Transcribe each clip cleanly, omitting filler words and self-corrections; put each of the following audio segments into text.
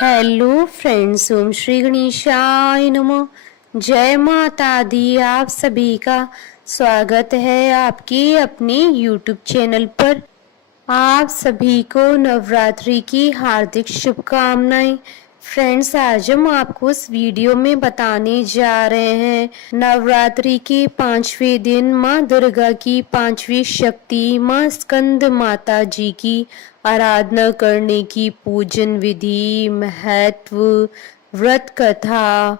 Hello friends, ओम श्री गणेशाय नमः। जय माता दी। आप सभी का स्वागत है आपके अपने यूट्यूब चैनल पर। आप सभी को नवरात्रि की हार्दिक शुभकामनाएं। फ्रेंड्स, आज हम आपको इस वीडियो में बताने जा रहे हैं नवरात्रि के 5वें दिन माँ दुर्गा की 5वीं शक्ति माँ स्कंद माता जी की आराधना करने की पूजन विधि, महत्व, व्रत कथा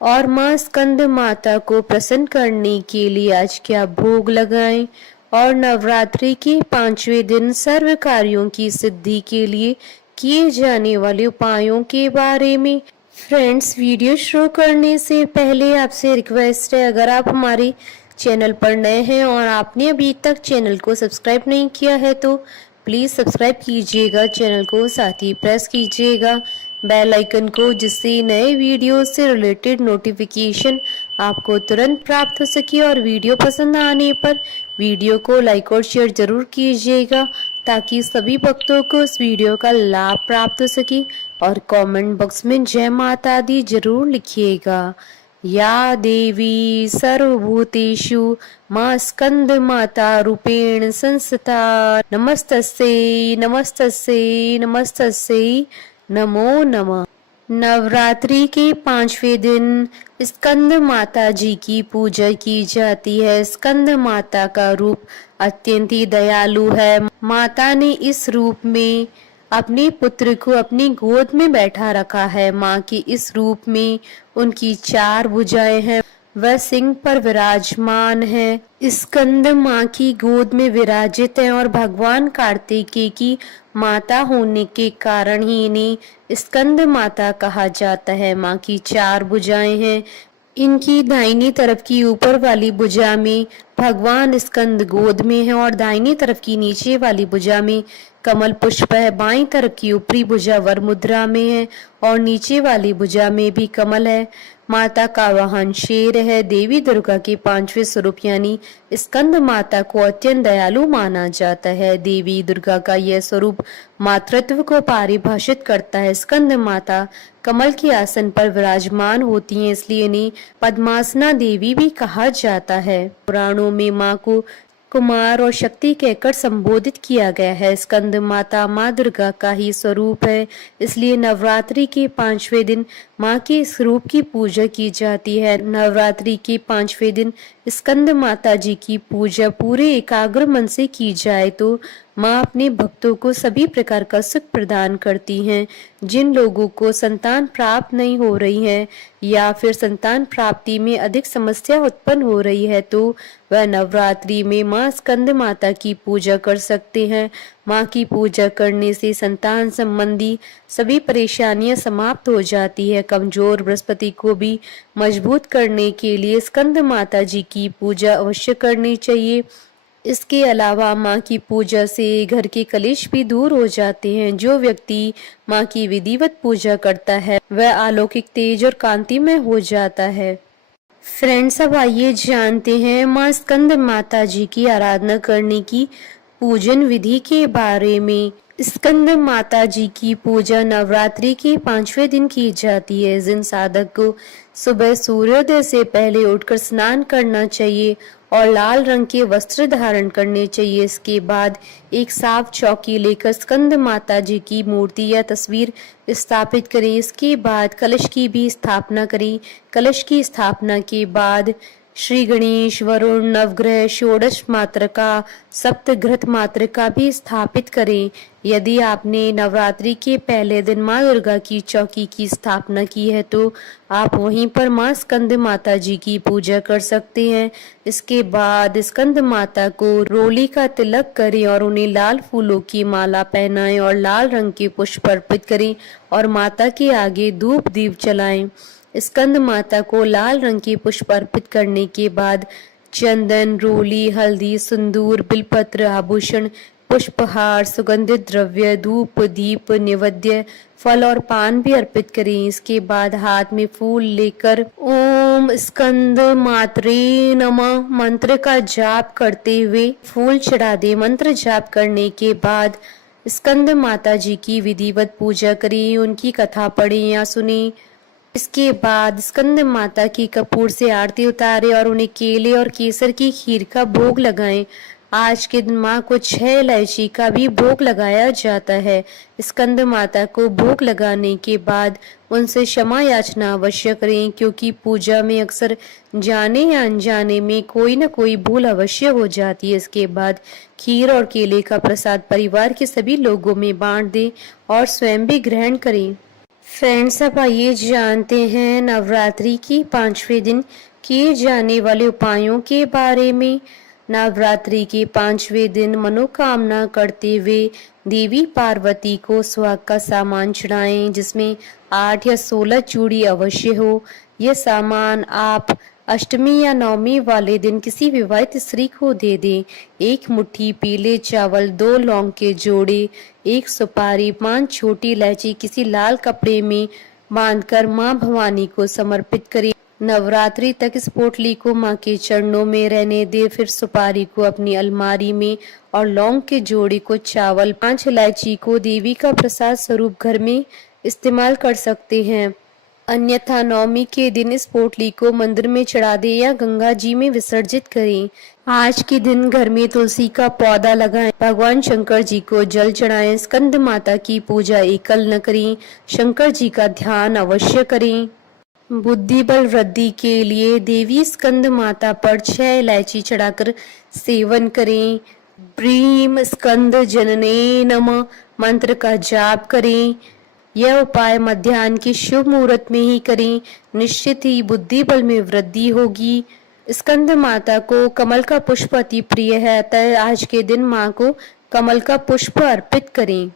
और माँ स्कंद माता को प्रसन्न करने के लिए आज क्या भोग लगाएं और नवरात्रि के 5वें दिन सर्व कार्यों की सिद्धि के लिए किए जाने वाले उपायों के बारे में। फ्रेंड्स, वीडियो शुरू करने से पहले आपसे रिक्वेस्ट है, अगर आप हमारे चैनल पर नए हैं और आपने अभी तक चैनल को सब्सक्राइब नहीं किया है तो प्लीज सब्सक्राइब कीजिएगा चैनल को, साथ ही प्रेस कीजिएगा बेल आइकन को, जिससे नए वीडियो से रिलेटेड नोटिफिकेशन आपको तुरंत प्राप्त हो सके। और वीडियो पसंद आने पर वीडियो को लाइक और शेयर जरूर कीजिएगा ताकि सभी भक्तों को इस वीडियो का लाभ प्राप्त हो सके। और कमेंट बॉक्स में जय माता दी जरूर लिखिएगा। या देवी सर्वभूतेषु माँ स्कंद माता रूपेण संस्था नमस्तस्यै नमस्तस्यै नमस्तस्यै नमो नमः। नवरात्रि के 5वें दिन स्कंद माता जी की पूजा की जाती है। स्कंद माता का रूप अत्यंत ही दयालु है। माता ने इस रूप में अपने पुत्र को अपनी गोद में बैठा रखा है। माँ के इस रूप में उनकी 4 भुजाएं हैं, वह सिंह पर विराजमान है। स्कंद माँ की गोद में विराजित है और भगवान कार्तिकेय की माता होने के कारण ही इन्हें स्कंद माता कहा जाता है। माँ की 4 भुजाएं हैं। इनकी दाहिनी तरफ की ऊपर वाली भुजा में भगवान स्कंद गोद में है और दाहिनी तरफ की नीचे वाली भुजा में कमल पुष्प है। बाईं तरफ की ऊपरी भुजा वर मुद्रा में है और नीचे वाली भुजा में भी कमल है। माता का वाहन शेर है। देवी दुर्गा के 5वें स्वरूप यानी स्कंद माता को अत्यंत दयालु माना जाता है। देवी दुर्गा का यह स्वरूप मातृत्व को परिभाषित करता है। स्कंद माता कमल के आसन पर विराजमान होती हैं, इसलिए इन्हें पद्मासना देवी भी कहा जाता है। पुराणों में माँ को कुमार और शक्ति कहकर संबोधित किया गया है। स्कंद माता माँ दुर्गा का ही स्वरूप है, इसलिए नवरात्रि के 5वें दिन माँ के इस रूप की पूजा की जाती है। नवरात्रि के 5वें दिन स्कंद माता जी की पूजा पूरे एकाग्र मन से की जाए तो माँ अपने भक्तों को सभी प्रकार का सुख प्रदान करती हैं। जिन लोगों को संतान प्राप्त नहीं हो रही है या फिर संतान प्राप्ति में अधिक समस्या उत्पन्न हो रही है तो वह नवरात्रि में माँ स्कंद माता की पूजा कर सकते हैं। माँ की पूजा करने से संतान संबंधी सभी परेशानियां समाप्त हो जाती है। कमजोर बृहस्पति को भी मजबूत करने के लिए स्कंद माता जी की पूजा अवश्य करनी चाहिए। इसके अलावा माँ की पूजा से घर के कलेश भी दूर हो जाते हैं। जो व्यक्ति माँ की विधिवत पूजा करता है वह अलौकिक तेज और कांतिमय हो जाता है। फ्रेंड्स, अब आइए जानते हैं माँ स्कंद माता जी की आराधना करने की पूजन विधि के बारे में। स्कंद माता जी की पूजा नवरात्रि के 5वें दिन की जाती है। जिन साधक को सुबह सूर्योदय से पहले उठकर स्नान करना चाहिए और लाल रंग के वस्त्र धारण करने चाहिए। इसके बाद एक साफ चौकी लेकर स्कंद माता जी की मूर्ति या तस्वीर स्थापित करें। इसके बाद कलश की भी स्थापना करें। कलश की स्थापना के बाद श्री गणेश, वरुण, नवग्रह, षोडश मातृका, सप्तघृत मातृका भी स्थापित करें। यदि आपने नवरात्रि के पहले दिन माँ दुर्गा की चौकी की स्थापना की है तो आप वहीं पर माँ स्कंद माता जी की पूजा कर सकते हैं। इसके बाद स्कंद माता को रोली का तिलक करें और उन्हें लाल फूलों की माला पहनाएं और लाल रंग के पुष्प अर्पित करें और माता के आगे धूप दीप जलाएं। स्कंद माता को लाल रंग के पुष्प अर्पित करने के बाद चंदन, रोली, हल्दी, सिंदूर, बिलपत्र, आभूषण, पुष्पहार, सुगंधित द्रव्य, धूप, दीप, निवेद्य, फल और पान भी अर्पित करें। इसके बाद हाथ में फूल लेकर ओम स्कंद मात्रे नमः मंत्र का जाप करते हुए फूल चढ़ा दे। मंत्र जाप करने के बाद स्कंद माता जी की विधिवत पूजा करें, उनकी कथा पढ़ें या सुने। इसके बाद स्कंद माता की कपूर से आरती उतारें और उन्हें केले और केसर की खीर का भोग लगाएं। आज के दिन माँ को 6 इलायची का भी भोग लगाया जाता है। स्कंद माता को भोग लगाने के बाद उनसे क्षमा याचना अवश्य करें, क्योंकि पूजा में अक्सर जाने या अनजाने में कोई न कोई भूल अवश्य हो जाती है। इसके बाद खीर और केले का प्रसाद परिवार के सभी लोगों में बांट दें और स्वयं भी ग्रहण करें। फ्रेंड्स, अब आइए जानते हैं नवरात्रि की 5वें दिन किए जाने वाले उपायों के बारे में। नवरात्रि के 5वें दिन मनोकामना करते हुए देवी पार्वती को सुहाग का सामान चढ़ाएं, जिसमें 8 या 16 चूड़ी अवश्य हो। यह सामान आप अष्टमी या नवमी वाले दिन किसी विवाहित स्त्री को दे दें। 1 मुट्ठी पीले चावल, 2 लौंग के जोड़े, 1 सुपारी, 5 छोटी इलायची किसी लाल कपड़े में बांधकर मां भवानी को समर्पित करें। नवरात्रि तक इस पोटली को मां के चरणों में रहने दे। फिर सुपारी को अपनी अलमारी में और लौंग के जोड़े को चावल, 5 इलायची को देवी का प्रसाद स्वरूप घर में इस्तेमाल कर सकते हैं। अन्यथा नवमी के दिन इस पोटली को मंदिर में चढ़ा दें या गंगा जी में विसर्जित करें। आज के दिन घर में तुलसी का पौधा लगाएं, भगवान शंकर जी को जल चढ़ाएं। स्कंद माता की पूजा एकल न करें, शंकर जी का ध्यान अवश्य करें। बुद्धि बल वृद्धि के लिए देवी स्कंद माता पर 6 इलायची चढ़ाकर सेवन करें। ब्रीम स्कंद जनने नमः मंत्र का जाप करें। यह उपाय मध्याह्न के शुभ मुहूर्त में ही करें, निश्चित ही बुद्धि बल में वृद्धि होगी। स्कंद माता को कमल का पुष्प अति प्रिय है, अतः आज के दिन माँ को कमल का पुष्प अर्पित करें।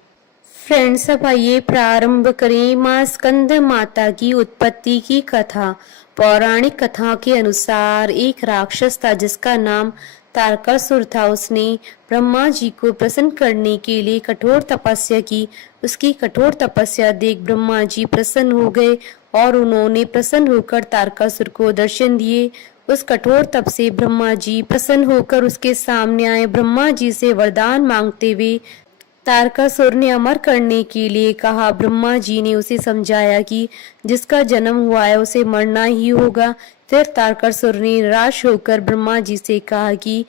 फ्रेंड्स, अब आइए प्रारंभ करें माँ स्कंद माता की उत्पत्ति की कथा। पौराणिक कथाओं के अनुसार एक राक्षस था जिसका नाम तारकासुर था। उसने ब्रह्मा जी को प्रसन्न करने के लिए कठोर तपस्या की। उसकी कठोर तपस्या देख ब्रह्मा जी प्रसन्न हो गए और उन्होंने प्रसन्न होकर तारकासुर को दर्शन दिए। उस कठोर तप से ब्रह्मा जी प्रसन्न होकर उसके सामने आए। ब्रह्मा जी से वरदान मांगते हुए तारकासुर ने अमर करने के लिए कहा। ब्रह्मा जी ने उसे समझाया कि जिसका जन्म हुआ है उसे मरना ही होगा। फिर तारकासुर ने निराश होकर ब्रह्मा जी से कहा कि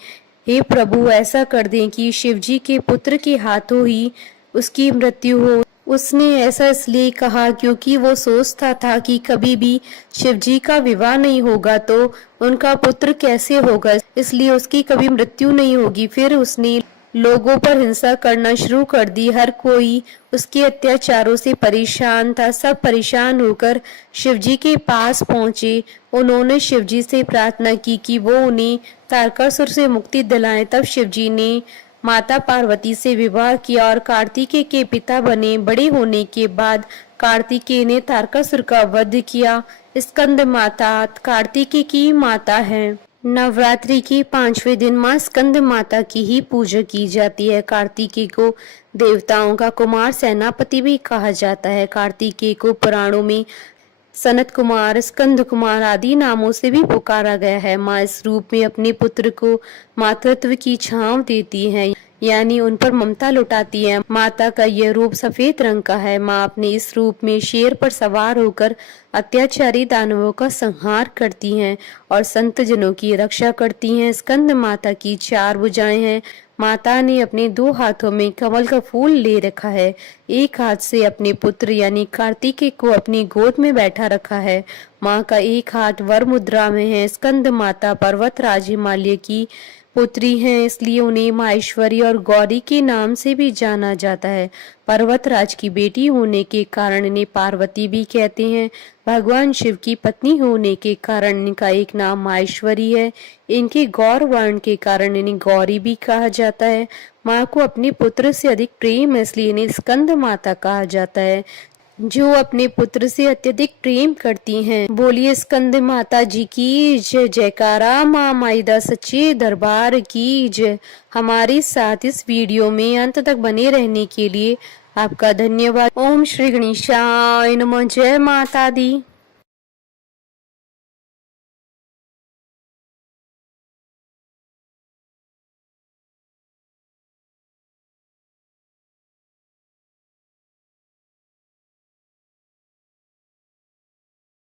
हे प्रभु, ऐसा कर दें कि शिव जी के पुत्र के हाथों ही उसकी मृत्यु हो। उसने ऐसा इसलिए कहा क्योंकि वो सोचता था कि कभी भी शिव जी का विवाह नहीं होगा तो उनका पुत्र कैसे होगा, इसलिए उसकी कभी मृत्यु नहीं होगी। फिर उसने लोगों पर हिंसा करना शुरू कर दी। हर कोई उसके अत्याचारों से परेशान था। सब परेशान होकर शिवजी के पास पहुंचे। उन्होंने शिवजी से प्रार्थना की कि वो उन्हें तारकासुर से मुक्ति दिलाएं। तब शिवजी ने माता पार्वती से विवाह किया और कार्तिकेय के पिता बने। बड़े होने के बाद कार्तिकेय ने तारकासुर का वध किया। स्कंद माता कार्तिकेय की माता है। नवरात्रि के 5वें दिन मां स्कंद माता की ही पूजा की जाती है। कार्तिकेय को देवताओं का कुमार सेनापति भी कहा जाता है। कार्तिकेय को पुराणों में सनत कुमार, स्कंद कुमार आदि नामों से भी पुकारा गया है। माँ इस रूप में अपने पुत्र को मातृत्व की छांव देती है, यानी उन पर ममता लुटाती है। माता का यह रूप सफेद रंग का है। माँ अपने इस रूप में शेर पर सवार होकर अत्याचारी दानवों का संहार करती हैं और संत जनों की रक्षा करती हैं। स्कंद माता की 4 भुजाएं हैं। माता ने अपने 2 हाथों में कमल का फूल ले रखा है। एक हाथ से अपने पुत्र यानी कार्तिकेय को अपनी गोद में बैठा रखा है। माँ का एक हाथ वर मुद्रा में है। स्कंद माता पर्वतराज हिमालय की पुत्री हैं, इसलिए उन्हें माहेश्वरी और गौरी के नाम से भी जाना जाता है। पर्वतराज की बेटी होने के कारण इन्हें पार्वती भी कहते हैं। भगवान शिव की पत्नी होने के कारण इनका एक नाम माहेश्वरी है। इनके गौर वर्ण के कारण इन्हें गौरी भी कहा जाता है। माँ को अपने पुत्र से अधिक प्रेम है, इसलिए इन्हें स्कंद माता कहा जाता है, जो अपने पुत्र से अत्यधिक प्रेम करती हैं। बोलिए स्कंद माता जी की जय। जयकारा माँ माईदा सच्चे दरबार की जय। हमारे साथ इस वीडियो में अंत तक बने रहने के लिए आपका धन्यवाद। ओम श्री गणेशाय नमः। जय माता दी।